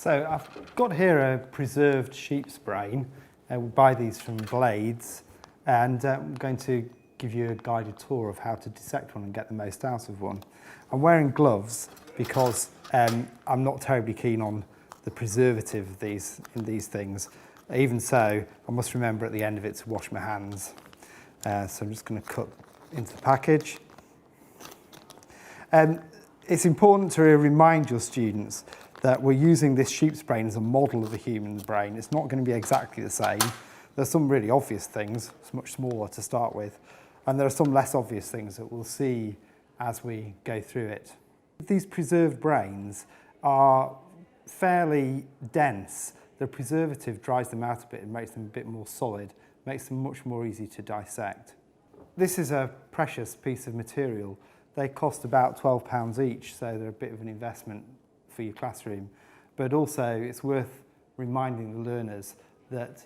So I've got here a preserved sheep's brain. We buy these from Blades, and I'm going to give you a guided tour of how to dissect one and get the most out of one. I'm wearing gloves because I'm not terribly keen on the preservative of in these things. Even so, I must remember at the end of it to wash my hands. So I'm just going to cut into the package. It's important to remind your students that we're using this sheep's brain as a model of a human brain. It's not going to be exactly the same. There's some really obvious things, it's much smaller to start with, and there are some less obvious things that we'll see as we go through it. These preserved brains are fairly dense. The preservative dries them out a bit and makes them a bit more solid, makes them much more easy to dissect. This is a precious piece of material. They cost about £12 each, so they're a bit of an investment for your classroom. But also it's worth reminding the learners that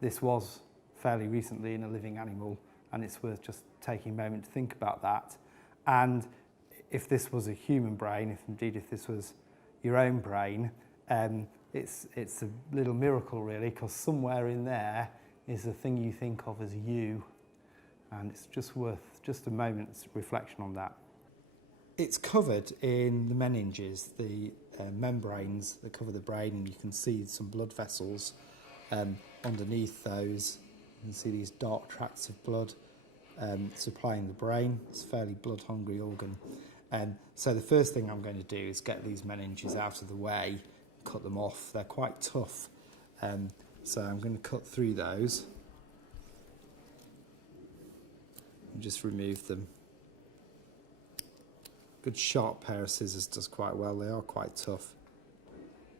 this was fairly recently in a living animal, and it's worth just taking a moment to think about that. And if this was a human brain, if this was your own brain, it's a little miracle really, because somewhere in there is the thing you think of as you, and it's just worth just a moment's reflection on that. It's covered in the meninges, the membranes that cover the brain, and you can see some blood vessels underneath those. You can see these dark tracts of blood supplying the brain. It's a fairly blood-hungry organ. So the first thing I'm going to do is get these meninges out of the way, cut them off. They're quite tough, so I'm going to cut through those and just remove them. Good sharp pair of scissors does quite well. They are quite tough.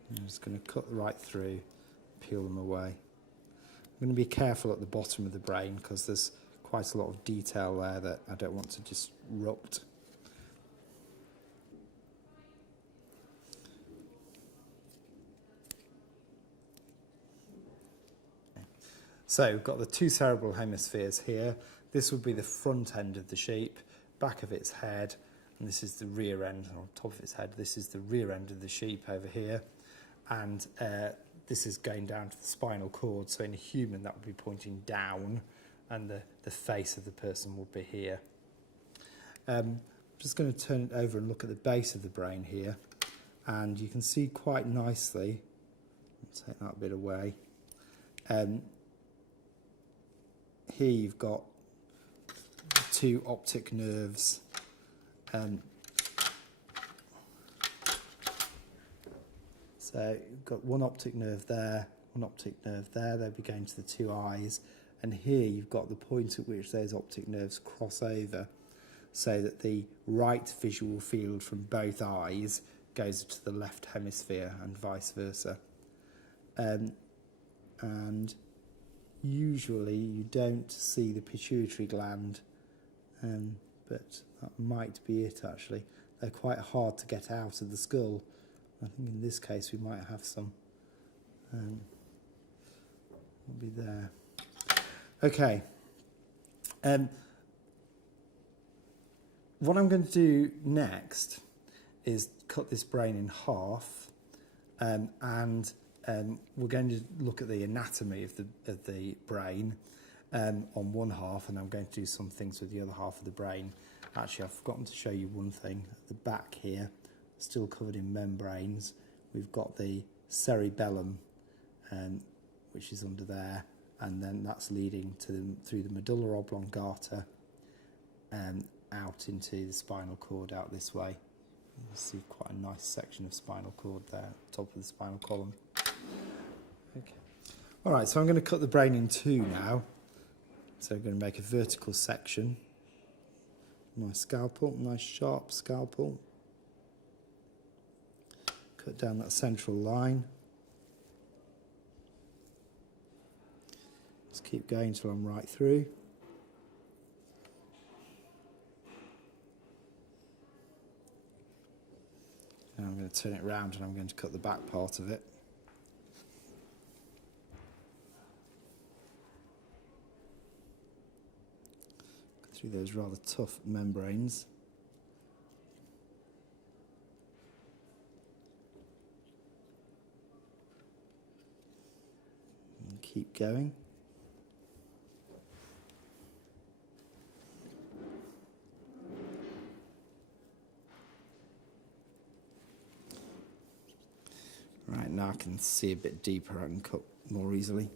I'm just going to cut right through, peel them away. I'm going to be careful at the bottom of the brain because there's quite a lot of detail there that I don't want to disrupt. So we've got the two cerebral hemispheres here. This would be the front end of the sheep, back of its head, and this is the rear end, or top of its head. This is the rear end of the sheep over here, and this is going down to the spinal cord. So in a human, that would be pointing down, and the face of the person would be here. I'm just going to turn it over and look at the base of the brain here, and you can see quite nicely. I'll take that bit away. Here you've got two optic nerves. So you've got one optic nerve there, one optic nerve there. They'll be going to the two eyes. And here you've got the point at which those optic nerves cross over, so that the right visual field from both eyes goes to the left hemisphere and vice versa. And usually you don't see the pituitary gland, but that might be it actually. They're quite hard to get out of the skull. I think in this case we might have some. Will be there. Okay. What I'm going to do next is cut this brain in half, and we're going to look at the anatomy of the brain on one half, and I'm going to do some things with the other half of the brain. Actually, I've forgotten to show you one thing. At the back here, still covered in membranes, we've got the cerebellum, which is under there, and then that's leading through the medulla oblongata and out into the spinal cord out this way. You can see quite a nice section of spinal cord there, top of the spinal column. Okay. All right, so I'm going to cut the brain in two now. So I'm going to make a vertical section. Nice scalpel, nice sharp scalpel. Cut down that central line. Just keep going till I'm right through. Now I'm going to turn it round and I'm going to cut the back part of it. Through those rather tough membranes. keep going. Right, now I can see a bit deeper, I can cut more easily.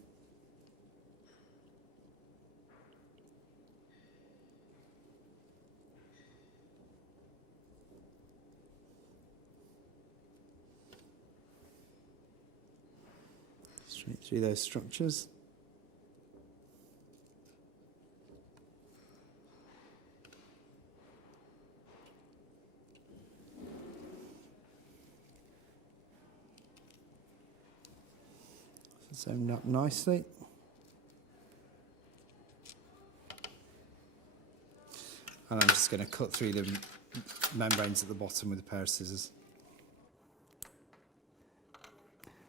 Straight through those structures. Zoned up nicely. And I'm just going to cut through the membranes at the bottom with a pair of scissors.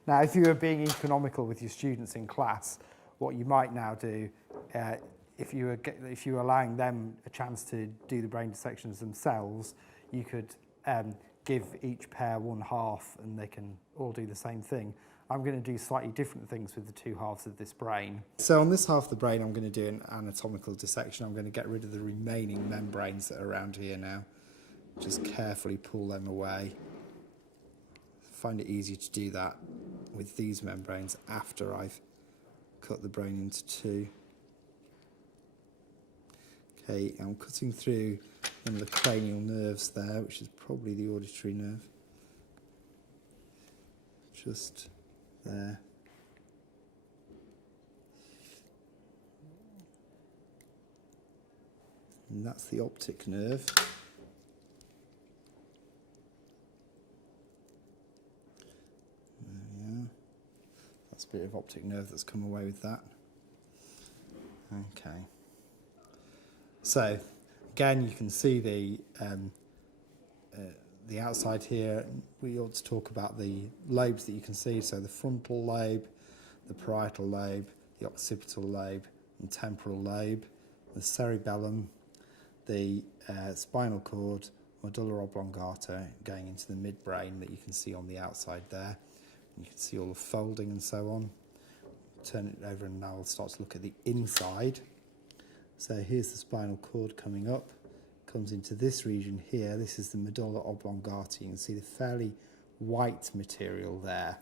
Now, if you were being economical with your students in class, what you might now do, if you were allowing them a chance to do the brain dissections themselves, you could give each pair one half and they can all do the same thing. I'm going to do slightly different things with the two halves of this brain. So on this half of the brain, I'm going to do an anatomical dissection. I'm going to get rid of the remaining membranes that are around here now. Just carefully pull them away. Find it easier to do that with these membranes after I've cut the brain into two. Okay, I'm cutting through one of the cranial nerves there, which is probably the auditory nerve. Just there. And that's the optic nerve. There we are. That's a bit of optic nerve that's come away with that. Okay. So, again, you can see the outside here. We ought to talk about the lobes that you can see. So the frontal lobe, the parietal lobe, the occipital lobe, and temporal lobe, the cerebellum, the spinal cord, medulla oblongata going into the midbrain that you can see on the outside there. You can see all the folding and so on. Turn it over and now we'll start to look at the inside. So here's the spinal cord coming up, comes into this region here. This is the medulla oblongata. You can see the fairly white material there.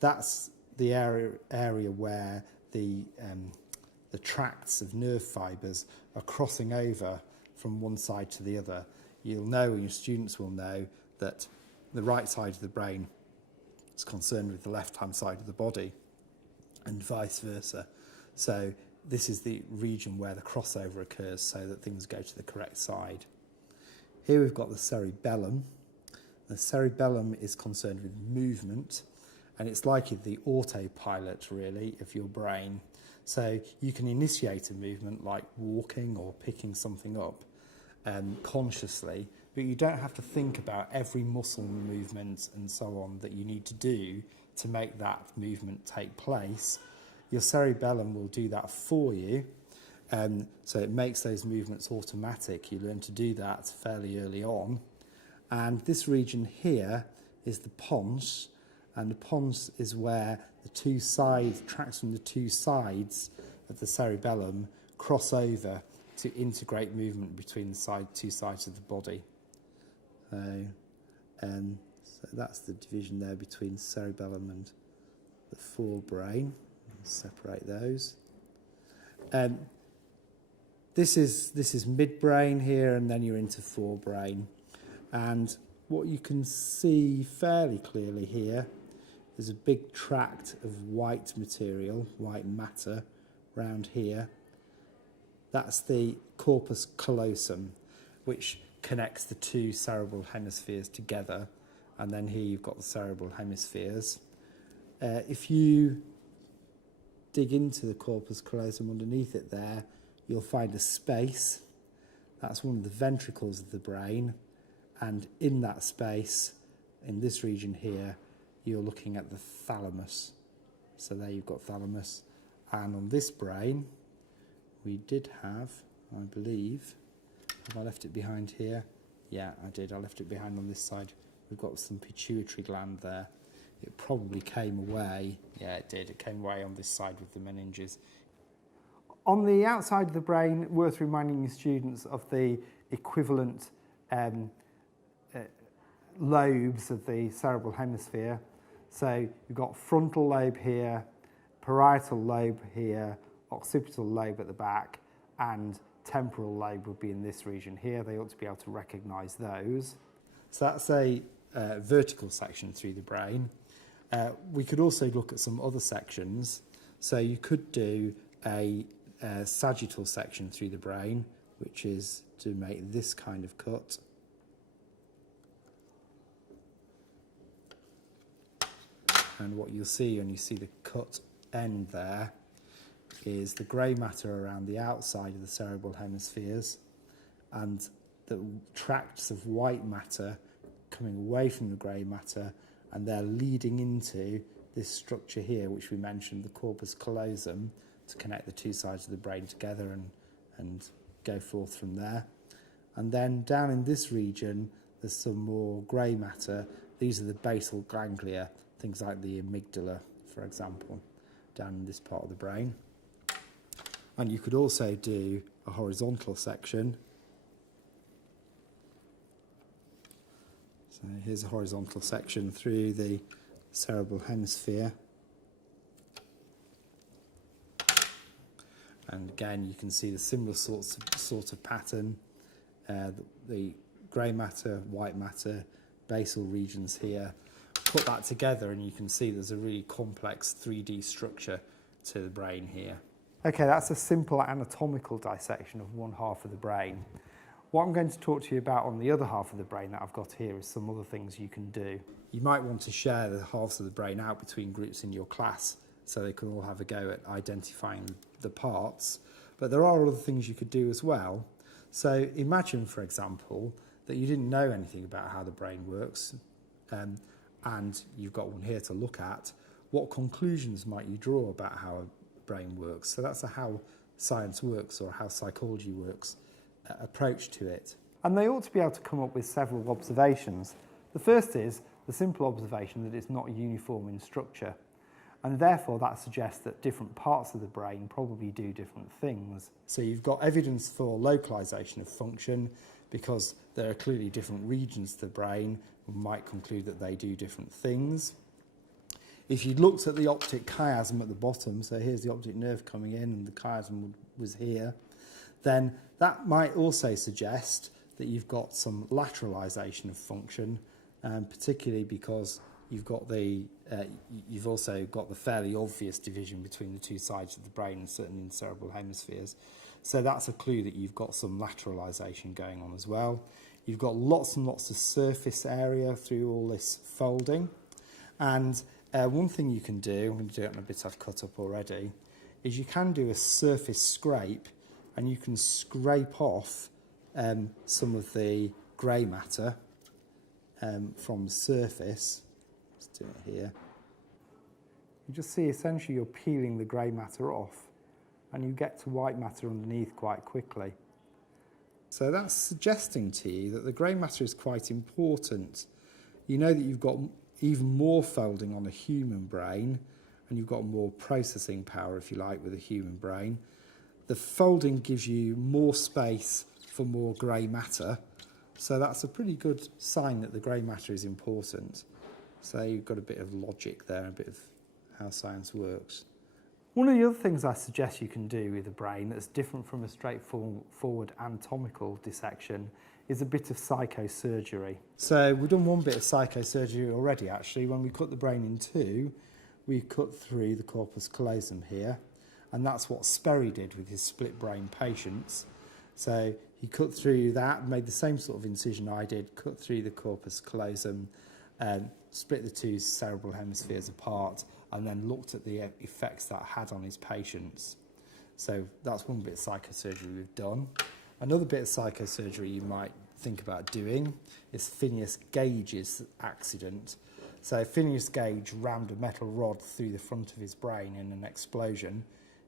That's the area where the tracts of nerve fibres are crossing over from one side to the other. You'll know, and your students will know, that the right side of the brain is concerned with the left-hand side of the body, and vice versa. So this is the region where the crossover occurs so that things go to the correct side. Here we've got the cerebellum. The cerebellum is concerned with movement, and it's like the autopilot, really, of your brain. So you can initiate a movement like walking or picking something up consciously, but you don't have to think about every muscle movement and so on that you need to do to make that movement take place. Your cerebellum will do that for you, so it makes those movements automatic. You learn to do that fairly early on. And this region here is the pons, and the pons is where the two sides, tracts from the two sides of the cerebellum cross over to integrate movement between the two sides of the body. So that's the division there between cerebellum and the forebrain. Separate those. This is midbrain here, and then you're into forebrain. And what you can see fairly clearly here is a big tract of white material, white matter, round here. That's the corpus callosum, which connects the two cerebral hemispheres together. And then here you've got the cerebral hemispheres. If you dig into the corpus callosum underneath it there, you'll find a space. That's one of the ventricles of the brain. And in that space, in this region here, you're looking at the thalamus. So there you've got thalamus. And on this brain, we did have, I believe, have I left it behind here? Yeah, I did. I left it behind on this side. We've got some pituitary gland there. it probably came away. Yeah, it did. It came away on this side with the meninges. On the outside of the brain, worth reminding your students of the equivalent lobes of the cerebral hemisphere. So you've got frontal lobe here, parietal lobe here, occipital lobe at the back, and temporal lobe would be in this region here. They ought to be able to recognise those. So that's a vertical section through the brain. We could also look at some other sections. So you could do a sagittal section through the brain, which is to make this kind of cut. And what you'll see when you see the cut end there is the grey matter around the outside of the cerebral hemispheres and the tracts of white matter coming away from the grey matter, and they're leading into this structure here, which we mentioned, the corpus callosum, to connect the two sides of the brain together and go forth from there. And then down in this region, there's some more grey matter. These are the basal ganglia, things like the amygdala, for example, down in this part of the brain. And you could also do a horizontal section. So here's a horizontal section through the cerebral hemisphere. And again, you can see the similar sort of pattern. The grey matter, white matter, basal regions here. Put that together and you can see there's a really complex 3D structure to the brain here. Okay, that's a simple anatomical dissection of one half of the brain. What I'm going to talk to you about on the other half of the brain that I've got here is some other things you can do. You might want to share the halves of the brain out between groups in your class so they can all have a go at identifying the parts. But there are other things you could do as well. So imagine, for example, that you didn't know anything about how the brain works, and you've got one here to look at. What conclusions might you draw about how a brain works? So that's a how science works, or how psychology works, approach to it. And they ought to be able to come up with several observations. The first is the simple observation that it's not uniform in structure, and therefore that suggests that different parts of the brain probably do different things. So you've got evidence for localization of function because there are clearly different regions to the brain. We might conclude that they do different things. If you looked at the optic chiasm at the bottom, so here's the optic nerve coming in and the chiasm was here, then that might also suggest that you've got some lateralization of function, particularly because you've also got the fairly obvious division between the two sides of the brain, and certainly in cerebral hemispheres. So that's a clue that you've got some lateralization going on as well. You've got lots and lots of surface area through all this folding. And one thing you can do, I'm going to do it on a bit I've cut up already, is you can do a surface scrape, and you can scrape off some of the grey matter from the surface. Let's do it here. You just see essentially you're peeling the grey matter off, and you get to white matter underneath quite quickly. So that's suggesting to you that the grey matter is quite important. You know that you've got even more folding on a human brain, and you've got more processing power, if you like, with a human brain. The folding gives you more space for more grey matter, so that's a pretty good sign that the grey matter is important. So you've got a bit of logic there, a bit of how science works. One of the other things I suggest you can do with the brain that's different from a straightforward anatomical dissection is a bit of psychosurgery. So we've done one bit of psychosurgery already, actually. When we cut the brain in two, we cut through the corpus callosum here, and that's what Sperry did with his split brain patients. So he cut through that, made the same sort of incision I did, cut through the corpus callosum, split the two cerebral hemispheres apart, and then looked at the effects that had on his patients. So that's one bit of psychosurgery we've done. Another bit of psychosurgery you might think about doing is Phineas Gage's accident. So Phineas Gage rammed a metal rod through the front of his brain in an explosion.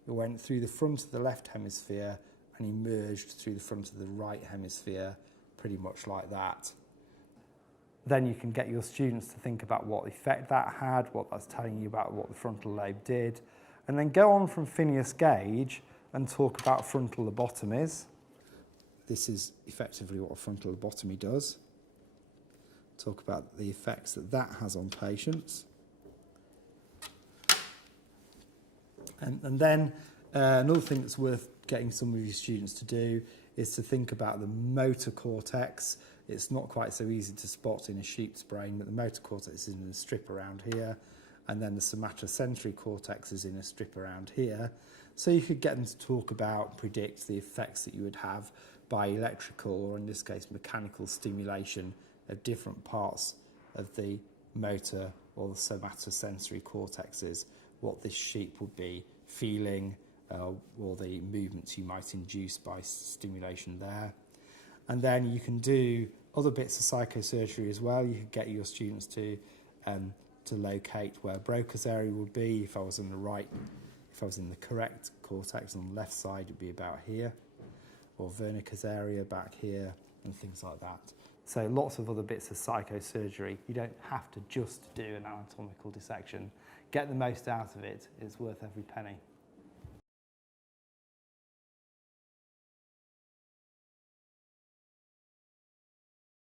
It went through the front of the left hemisphere and emerged through the front of the right hemisphere, pretty much like that. Then you can get your students to think about what effect that had, what that's telling you about what the frontal lobe did, and then go on from Phineas gauge and talk about frontal lobotomies. This is effectively what a frontal lobotomy does. Talk about the effects that that has on patients. And then another thing that's worth getting some of your students to do is to think about the motor cortex. It's not quite so easy to spot in a sheep's brain, but the motor cortex is in a strip around here, and then the somatosensory cortex is in a strip around here. So you could get them to talk about, predict the effects that you would have by electrical, or in this case mechanical stimulation of different parts of the motor or the somatosensory cortexes, what this sheep would be feeling, or the movements you might induce by stimulation there. And then you can do other bits of psychosurgery as well. You could get your students to locate where Broca's area would be. If I was in the correct cortex on the left side, it'd be about here, or Wernicke's area back here, and things like that. So lots of other bits of psychosurgery. You don't have to just do an anatomical dissection. Get the most out of it. It's worth every penny.